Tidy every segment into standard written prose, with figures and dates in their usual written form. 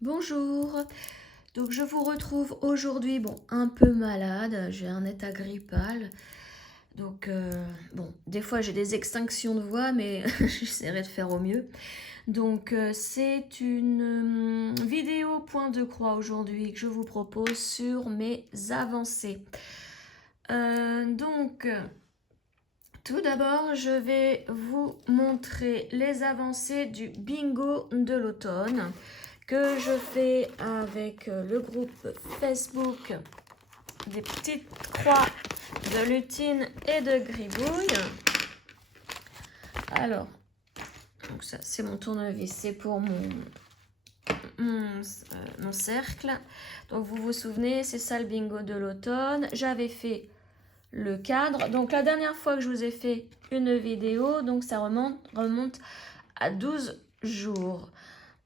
Bonjour, donc je vous retrouve aujourd'hui, bon, un peu malade, j'ai un état grippal, donc bon, des fois j'ai des extinctions de voix, mais j'essaierai de faire au mieux. Donc c'est une vidéo point de croix aujourd'hui que je vous propose sur mes avancées. Donc tout d'abord, je vais vous montrer les avancées du bingo de l'automne que je fais avec le groupe Facebook des petites croix de lutine et de gribouille. Alors, donc ça c'est mon tournevis, c'est pour mon cercle. Donc vous vous souvenez, c'est ça le bingo de l'automne. J'avais fait le cadre. Donc la dernière fois que je vous ai fait une vidéo, donc ça remonte à 12 jours.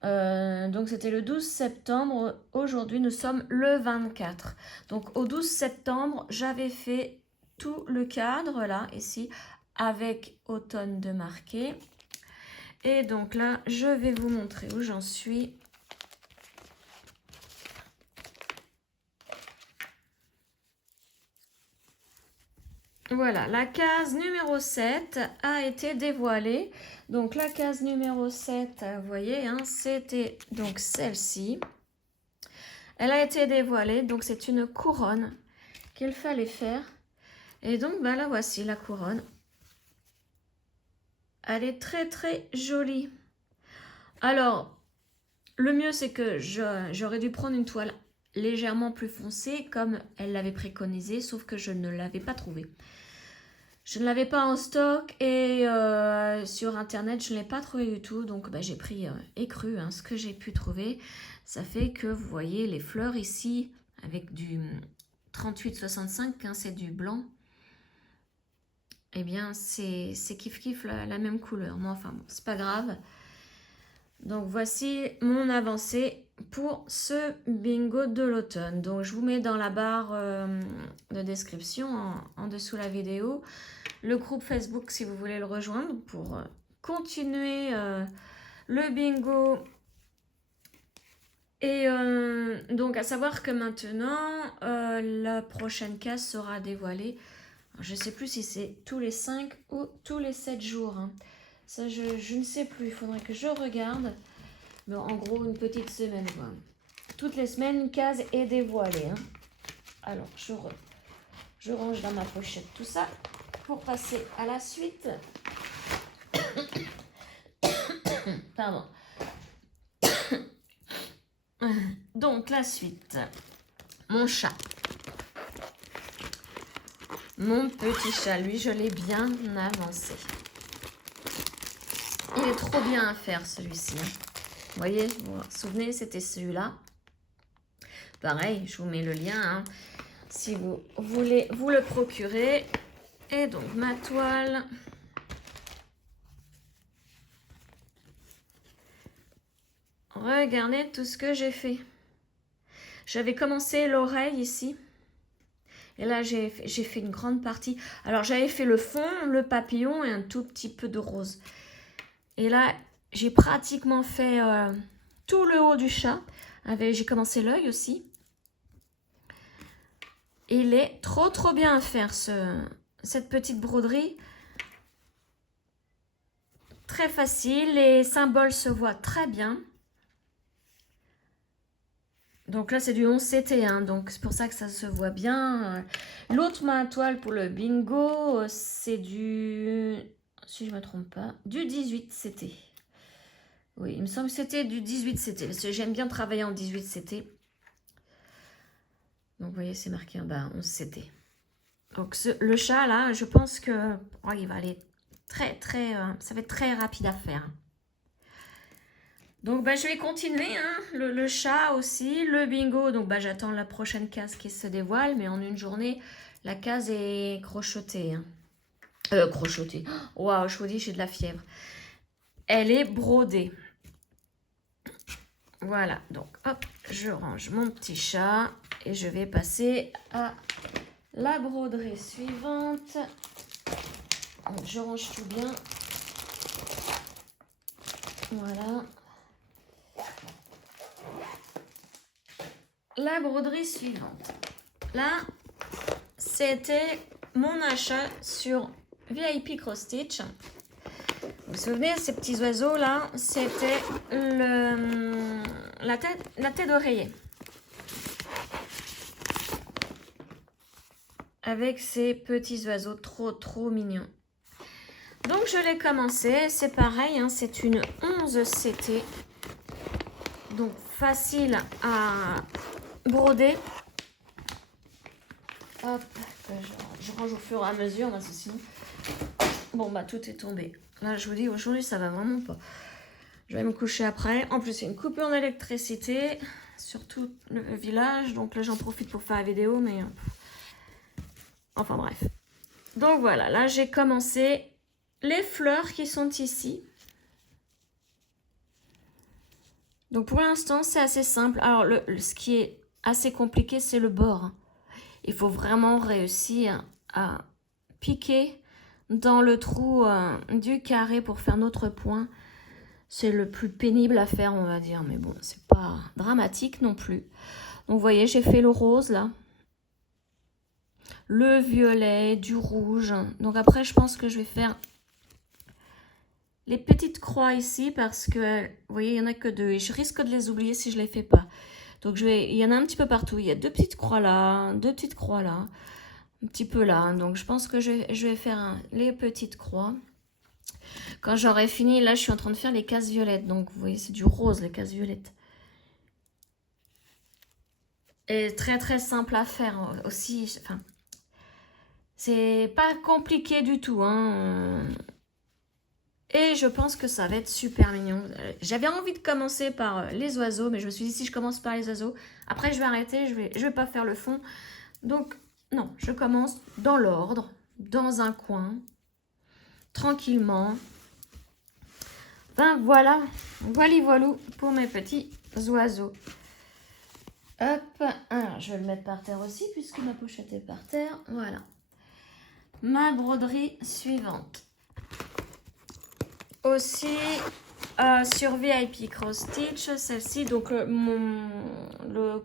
Donc c'était le 12 septembre, aujourd'hui nous sommes le 24. Donc au 12 septembre, j'avais fait tout le cadre là, ici, avec automne de marqué. Et donc là, je vais vous montrer où j'en suis. Voilà, la case numéro 7 a été dévoilée. Donc la case numéro 7, vous voyez, hein, c'était donc celle-ci. Elle a été dévoilée, donc c'est une couronne qu'il fallait faire. Et donc ben, la voici la couronne. Elle est très très jolie. Alors, le mieux c'est que j'aurais dû prendre une toile légèrement plus foncée comme elle l'avait préconisé, sauf que je ne l'avais pas trouvée. Je ne l'avais pas en stock et sur internet je ne l'ai pas trouvé du tout, donc ben, j'ai pris écru hein, ce que j'ai pu trouver. Ça fait que vous voyez les fleurs ici avec du 38-65, hein, c'est du blanc. Eh bien c'est kiff la même couleur, mais enfin bon, c'est pas grave. Donc voici mon avancée pour ce bingo de l'automne. Donc je vous mets dans la barre de description en dessous la vidéo le groupe Facebook si vous voulez le rejoindre pour continuer le bingo. Et donc à savoir que maintenant la prochaine case sera dévoilée. Alors, je ne sais plus si c'est tous les 5 ou tous les 7 jours. Hein. Ça je ne sais plus, il faudrait que je regarde. Mais en gros une petite semaine. Quoi. Toutes les semaines une case est dévoilée. Hein. Alors je range dans ma pochette tout ça pour passer à la suite. Pardon. Donc la suite. Mon chat. Mon petit chat, lui je l'ai bien avancé. Il est trop bien à faire celui-ci. Hein. Vous voyez, vous vous souvenez, c'était celui-là. Pareil, je vous mets le lien. Hein, si vous voulez vous le procurer. Et donc ma toile. Regardez tout ce que j'ai fait. J'avais commencé l'oreille ici. Et là, j'ai fait une grande partie. Alors, j'avais fait le fond, le papillon et un tout petit peu de rose. Et là, j'ai pratiquement fait tout le haut du chat. J'ai commencé l'œil aussi. Il est trop bien à faire, cette petite broderie. Très facile. Les symboles se voient très bien. Donc là, c'est du 11CT, hein, donc c'est pour ça que ça se voit bien. L'autre main à toile pour le bingo, c'est du, si je ne me trompe pas, du 18CT. Oui, il me semble que c'était du 18CT, parce que j'aime bien travailler en 18CT. Donc vous voyez, c'est marqué en bas, 11CT. Donc le chat, là, je pense que oh, il va aller ça va être très rapide à faire. Donc je vais continuer, hein, le chat aussi, le bingo, donc j'attends la prochaine case qui se dévoile, mais en une journée, la case est crochetée. Hein. Crochetée, waouh, je vous dis, j'ai de la fièvre. Elle est brodée. Voilà, donc hop, je range mon petit chat et je vais passer à la broderie suivante. Donc, je range tout bien. Voilà. la broderie suivante. Là, c'était mon achat sur VIP Cross Stitch. Vous vous souvenez, ces petits oiseaux là, c'était la tête d'oreiller. Avec ces petits oiseaux trop mignons. Donc je l'ai commencé, c'est pareil, hein, c'est une 11 CT. Donc facile à broder. Hop, je range au fur et à mesure, parce que sinon... Bon bah tout est tombé. Là je vous dis, aujourd'hui ça va vraiment pas. Je vais me coucher après. En plus il y a une coupure d'électricité sur tout le village. Donc là j'en profite pour faire la vidéo, mais... Enfin bref. Donc voilà, là j'ai commencé les fleurs qui sont ici. Donc pour l'instant c'est assez simple. Alors ce qui est assez compliqué c'est le bord. Il faut vraiment réussir à piquer dans le trou du carré pour faire notre point. C'est le plus pénible à faire on va dire. Mais bon c'est pas dramatique non plus. Donc vous voyez j'ai fait le rose là. Le violet, du rouge. Donc après, je pense que je vais faire les petites croix ici parce que, vous voyez, il n'y en a que 2 et je risque de les oublier si je ne les fais pas. Donc il y en a un petit peu partout. Il y a 2 petites croix là, 2 petites croix là, un petit peu là. Donc je pense que je vais faire les petites croix. Quand j'aurai fini, là, je suis en train de faire les cases violettes. Donc vous voyez, c'est du rose, les cases violettes. Et très simple à faire aussi. Enfin, c'est pas compliqué du tout, hein. Et je pense que ça va être super mignon. J'avais envie de commencer par les oiseaux, mais je me suis dit si je commence par les oiseaux, après je vais arrêter, je vais pas faire le fond. Donc non, je commence dans l'ordre, dans un coin, tranquillement. Ben voilà, voilou pour mes petits oiseaux. Hop, alors je vais le mettre par terre aussi puisque ma pochette est par terre. Voilà. Ma broderie suivante. Aussi sur VIP Cross Stitch, celle-ci, donc le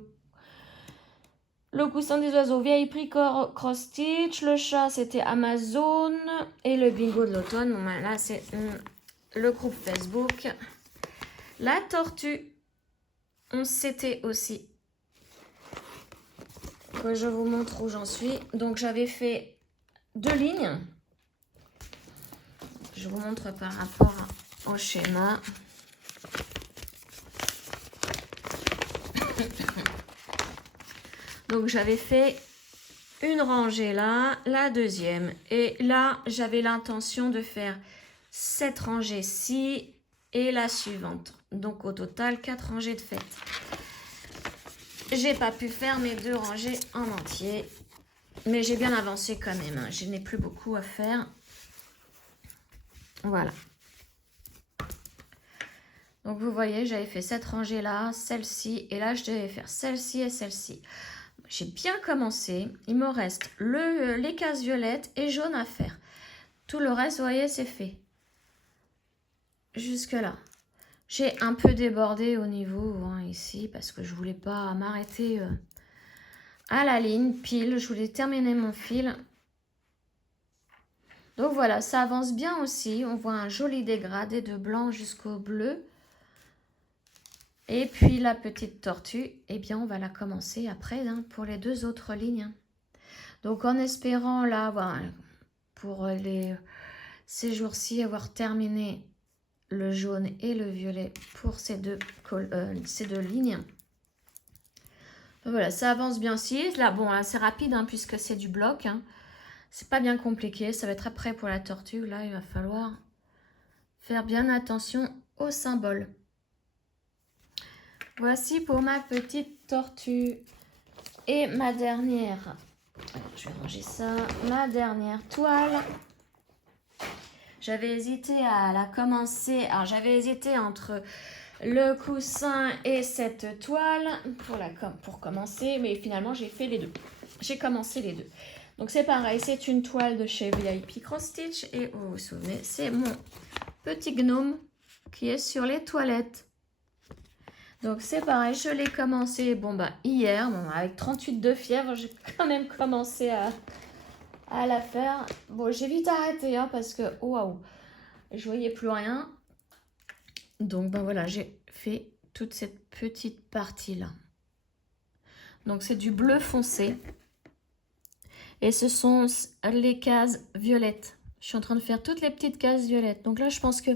coussin des oiseaux VIP Cross Stitch, le chat c'était Amazon et le bingo de l'automne, bon, ben, là c'est le groupe Facebook. La tortue, on s'était aussi, que je vous montre où j'en suis. Donc j'avais fait 2 lignes. Je vous montre par rapport au schéma. Donc j'avais fait une rangée là, la deuxième. Et là, j'avais l'intention de faire cette rangée-ci et la suivante. Donc au total, 4 rangées de fête. J'ai pas pu faire mes 2 rangées en entier. Mais j'ai bien avancé quand même. Je n'ai plus beaucoup à faire. Voilà. Donc vous voyez, j'avais fait cette rangée là, celle-ci, et là je devais faire celle-ci et celle-ci. J'ai bien commencé, il me reste les cases violettes et jaunes à faire. Tout le reste, vous voyez, c'est fait. Jusque là. J'ai un peu débordé au niveau ici, parce que je voulais pas m'arrêter à la ligne pile. Je voulais terminer mon fil. Donc voilà, ça avance bien aussi. On voit un joli dégradé de blanc jusqu'au bleu. Et puis la petite tortue, eh bien on va la commencer après pour les 2 autres lignes. Donc en espérant là, pour ces jours-ci, avoir terminé le jaune et le violet pour ces deux lignes. Donc voilà, ça avance bien aussi. Là, bon, c'est rapide puisque c'est du bloc. C'est pas bien compliqué, ça va être après pour la tortue. Là, il va falloir faire bien attention aux symboles. Voici pour ma petite tortue. Et ma dernière, alors je vais ranger ça, ma dernière toile. J'avais hésité à la commencer, alors j'avais hésité entre le coussin et cette toile pour commencer, mais finalement j'ai fait les 2. J'ai commencé les 2. Donc c'est pareil, c'est une toile de chez VIP Cross Stitch et vous vous souvenez, c'est mon petit gnome qui est sur les toilettes. Donc c'est pareil, je l'ai commencé bon bah hier, bon, avec 38 de fièvre, j'ai quand même commencé à la faire. Bon, j'ai vite arrêté hein, parce que waouh, je voyais plus rien. Donc ben voilà, j'ai fait toute cette petite partie là. Donc c'est du bleu foncé. Et ce sont les cases violettes. Je suis en train de faire toutes les petites cases violettes. Donc là, je pense que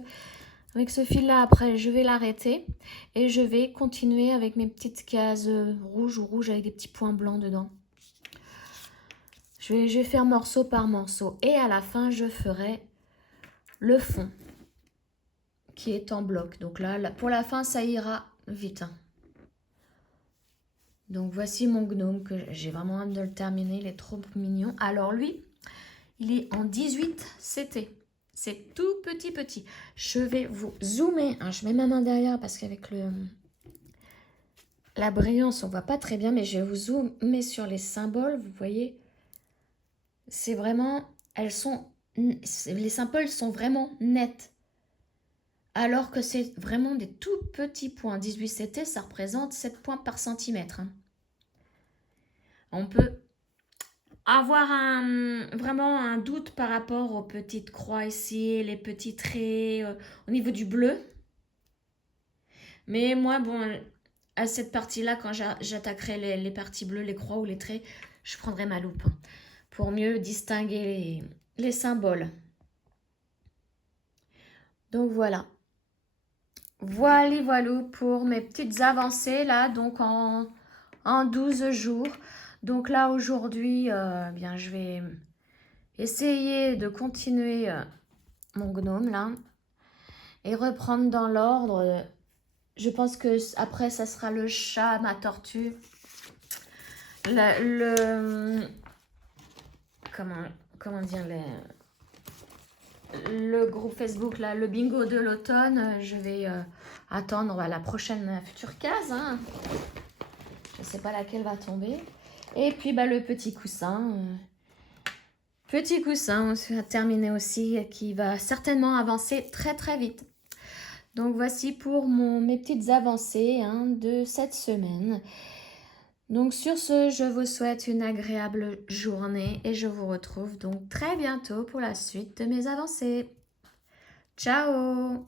avec ce fil-là, après, je vais l'arrêter. Et je vais continuer avec mes petites cases rouges ou rouges avec des petits points blancs dedans. Je vais faire morceau par morceau. Et à la fin, je ferai le fond qui est en bloc. Donc là, pour la fin, ça ira vite. Donc voici mon gnome que j'ai vraiment hâte de le terminer. Il est trop mignon. Alors lui, il est en 18 CT. C'est tout petit. Je vais vous zoomer. Hein, je mets ma main derrière parce qu'avec la brillance, on ne voit pas très bien. Mais je vais vous zoomer sur les symboles. Vous voyez, c'est vraiment... les symboles sont vraiment nets. Alors que c'est vraiment des tout petits points. 18 CT, ça représente 7 points par centimètre. Hein. On peut avoir vraiment un doute par rapport aux petites croix ici, les petits traits au niveau du bleu. Mais moi, bon, à cette partie-là, quand j'attaquerai les parties bleues, les croix ou les traits, je prendrai ma loupe hein, pour mieux distinguer les symboles. Donc voilà. Voilà pour mes petites avancées là, donc en 12 jours. Donc là, aujourd'hui, bien, je vais essayer de continuer mon gnome là et reprendre dans l'ordre. Je pense que après, ça sera le chat, ma tortue, comment dire, le groupe Facebook là, le bingo de l'automne. Je vais attendre la prochaine future case. Hein. Je ne sais pas laquelle va tomber. Et puis bah, le petit coussin. Petit coussin, on va terminer aussi, qui va certainement avancer très vite. Donc voici pour mes petites avancées hein, de cette semaine. Donc sur ce, je vous souhaite une agréable journée et je vous retrouve donc très bientôt pour la suite de mes avancées. Ciao!